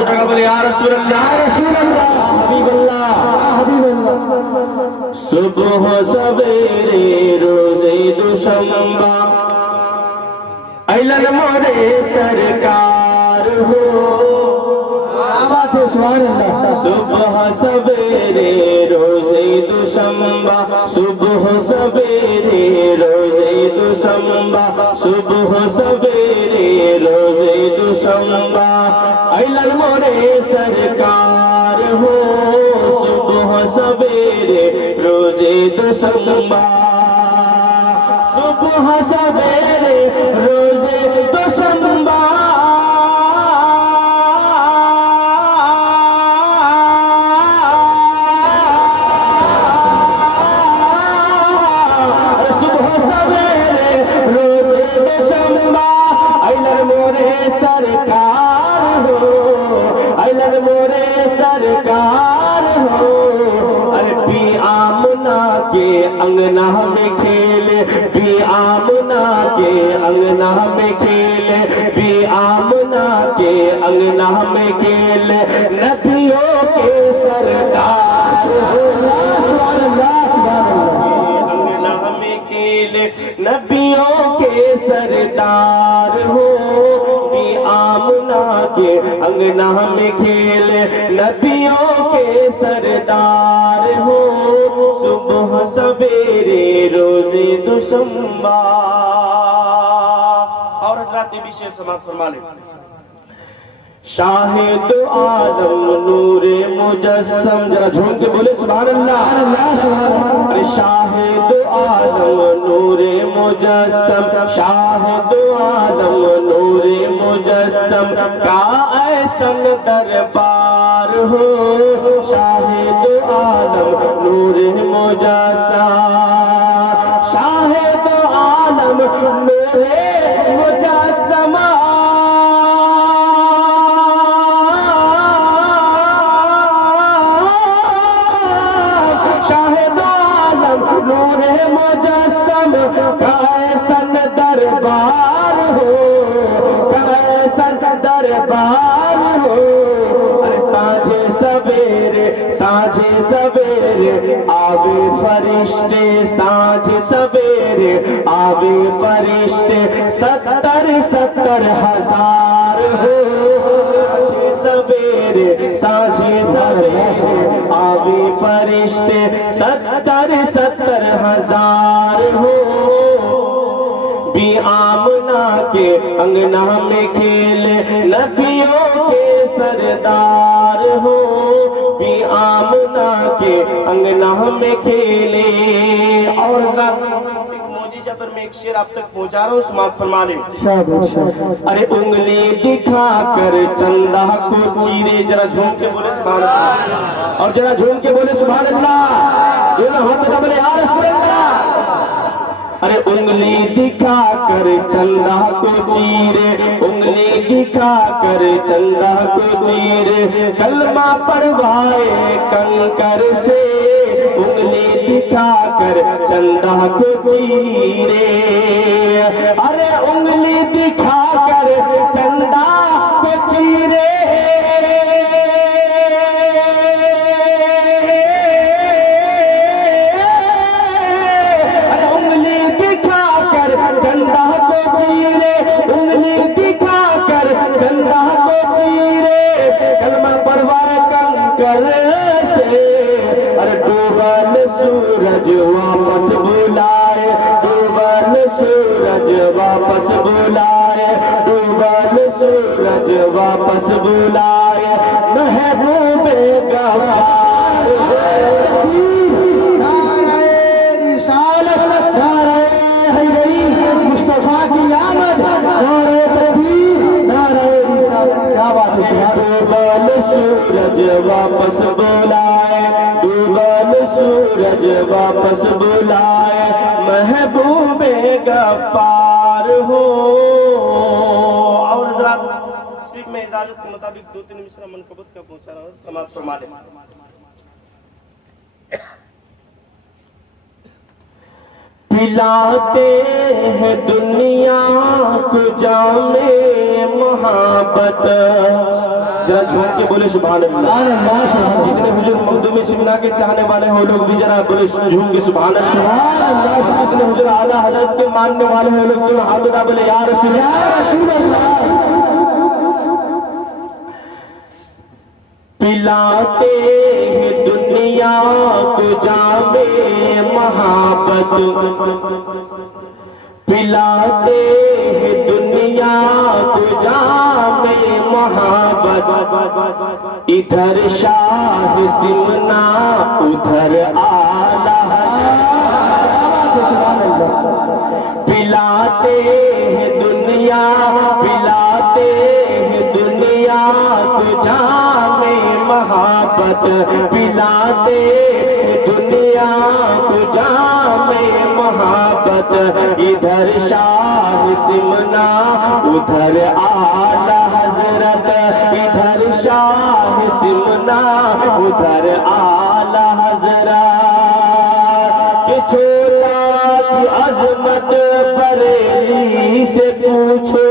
हाथ उठाकर बोले या रसूल अल्लाह, या रसूल अल्लाह, हबीबल्लाह, हबीबल्लाह। सुबह सवेरे रोजे दुशंबा ऐलन मोरे सरकार हो। सुबह सवेरे रोजे दुशंबा, सुबह सवेरे रोजे दुशंबा, सुबह सवेरे रोजे दुशंबा ऐलन मोरे सरकार हो। सुबह सवेरे रोजे दुशंबा, सुबह सवेरे रोजे दुशंबा सरकार हो, ऐलन मोरे सरकार हो। अरे पी आमना के अंगना में खेले, पी आमना के अंगना में खेले, पी आमना के अंगना में खेले नदियों के सरकार हो। अंगना में खेले नबियों के सरदार हो। आमना के अंगना में खेले नबियों के सरदार हो। सुबह सवेरे रोजे दुशंबा। और हजरात ये विशेष समाप्त फरमा ले। शाहिद आलम नूरे मुजस्सम, जरा झूम के बोले सुभान अल्लाह। अरे शाहिद आलम नूरे मुजस्सम, शाहिद आलम नूरे मुजस्सम का ऐसन दरबार हो। शाहिद आलम नूरे मुजस्सम, शाहिद आलम नूरे मुजस्सम नूरे मुजस्सम का ऐसन दरबार हो, का ऐसन दरबार हो। अरे साँझे सवेरे, साँझे सवेरे आवे फरिश्ते, साँझे सवेरे आवे फरिश्ते 70-70 हजार हो। साँझे सवेरे, साँझे सवेरे आवे फरिश्ते 70-70 हजार हो। भी आमना के अंगना में खेले नबियों के सरदार हो। भी आमना के अंगना में खेले। और पर मैं एक शेर आप तक पहुंचा रहा हूँ, समाप्त फरमा ले। अरे उंगली दिखा कर चंदा को चीरे, जरा झूम के बोले सुभान अल्लाह, और जरा झूम के बोले सुभान अल्लाह। दोनों हाथ में बोले या रसूल अल्लाह। अरे उंगली दिखा कर चंदा को चीरे, उंगली दिखा कर चंदा को चीरे कलमा पढ़वाए कंकर से। उंगली दिखा कर चंदा को चीरे, अरे उंगली दिखा कर चंदा को चीरे। अरे उंगली दिखा कर चंदा को चीरे, उंगली दिखा कर चंदा को चीरे कलमा पढ़वाए कंकर से। अरे डूबल सूरज वापस बुलाए, डूबल सूरज वापस बुलाए, डूबल सूरज वापस बुलाए महबूबे गवार। नारे रिसालत, नारे हैदरी, मुस्तफा की आमद, नारे तकबीर, नारे रिसालत। क्या बात है। डूबल सूरज वापस बुलाए, डूबल सूरज वापस बुलाए महबूबे गफ्फार हो। और हजरात सिर्फ मैं इजाजत के मुताबिक 2-3 मिसरा मनकबत का पहुंचा रहा हूँ, समाप्त फरमा ले। पिलाते हैं दुनिया को जामे मोहब्बत, जरा झूम के बोले सुभान अल्लाह। जितने हुजूर मखदूम सिमना के चाहने वाले हो लोग भी जरा बोले झूम के सुभान अल्लाह। जितने हुजूर आला हजरत के मानने वाले हो लोग तुम हाथ उठा बोले या रसूल अल्लाह। पिलाते हैं दुनिया को जामे महाबत, पिलाते हैं दुनिया को जामे महाबत। इधर शाह सिमना उधर आला पिलाते हैं दुनिया, पिलाते हैं दुनिया को जामे महाबत। पिलाते दुनिया को जामे महाबत। इधर शाह सिमना उधर आला हजरत, इधर शाह सिमना उधर आला हजरत। कि छोटा की अजमत बरेली से पूछो,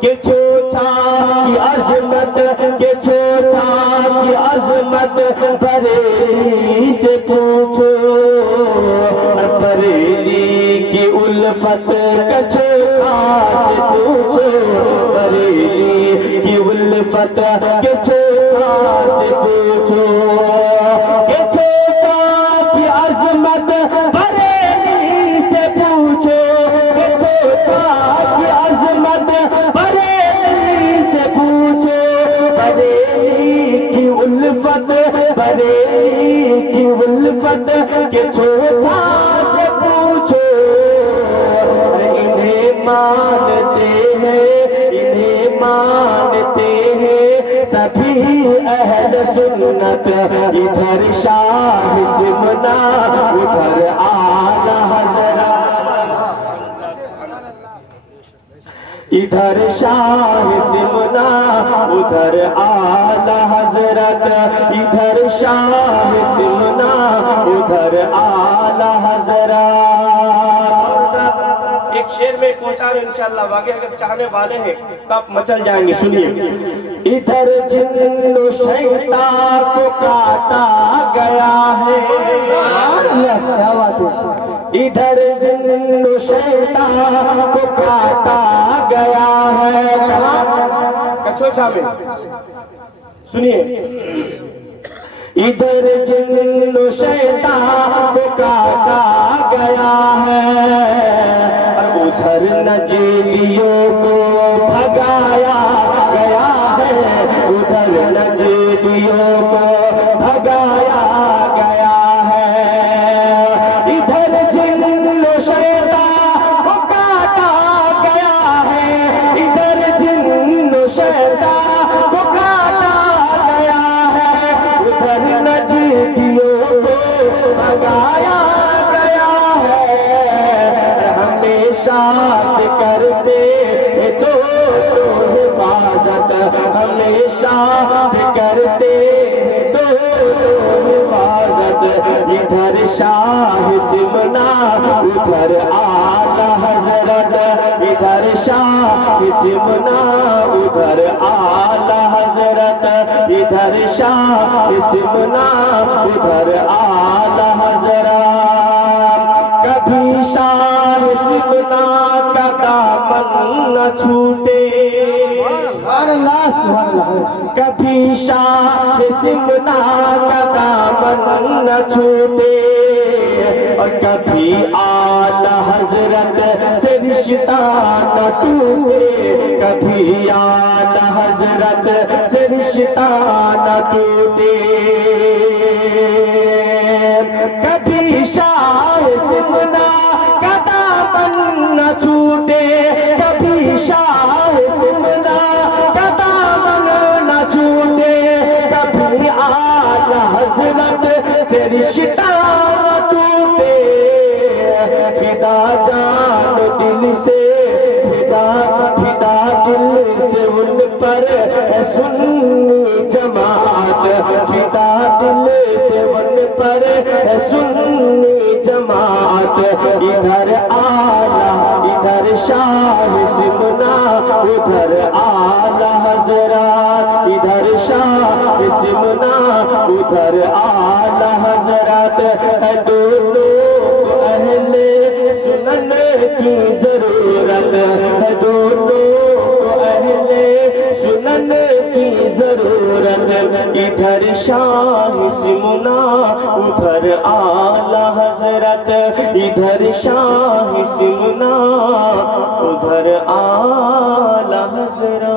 कि छोटा की अजमत, के छोटा की अजमत बरेली से पूछो। बरेली की उल्फत का छोटा से पूछो, बरेली की उल्फत के छोटा से पूछो। के छोटा की अजमत बरेली से पूछो, के छोटा की अजमत बरेली से पूछो। बरेली की उल्फत, बरेली की उल्फत के छोटा से पूछो। इन्हें मानते हैं, इन्हें मानते हैं सभी अहल सुन्नत। इधर शाह सिमना उधर आला हजरत, इधर शाह सिमना उधर आला हजरत। इधर शाह सिमना उधर आला हजरत। एक शेर में पहुंचा इंशाअल्लाह, वाकई अगर चाहने वाले हैं तो आप मचल जाएंगे। सुनिए। इधर जिन्नो शैतान को काटा गया है, क्या बात है। इधर जिन्नो शैतान को काटा गया है, कछोछा में। सुनिए। इधर जिन्नो शैतान को काटा गया है, और उधर नजदियों को भगाया गया है। उधर नजदियों को भगाया गया है। इधर जिन्नो शैतान को काटा गया है, इधर जिन्नो शैतान को काटा गया है। उधर नजदियों को भगाया गया है। हमेशा से करते तो हिफाजत, हमेशा से करते तो हिफाजत। इधर शाह सिमना उधर आला हजरत, इधर शाह सिमना उधर आला हजरत। इधर शाह सिमना उधर आला हजरत। कभी शाह सिमना का दामन न छूटे, कभी शाह सिमना का दामन न छूटे। और कभी आला हजरत से रिश्ता न टूटे, कभी आला हजरत से रिश्ता न टूटे। कभी शाह सिमना का दामन न छूटे, कभी शाह सिमना का दामन न छूटे। कभी आला हजरत से रिश्ता न टूटे। फिदा जान दिल से, फिदा फिदा दिल से उन पर है सुन्नी जमात। फिदा दिल से उन पर है सुन्नी जमात। इधर आला, इधर शाह सिमना उधर आला है दोनों को अहले सुनन की जरूरत है, दोनों को अहले सुनन की जरूरत। इधर शाह सिमना उधर आला हजरत, इधर शाह सिमना उधर आला हजरत।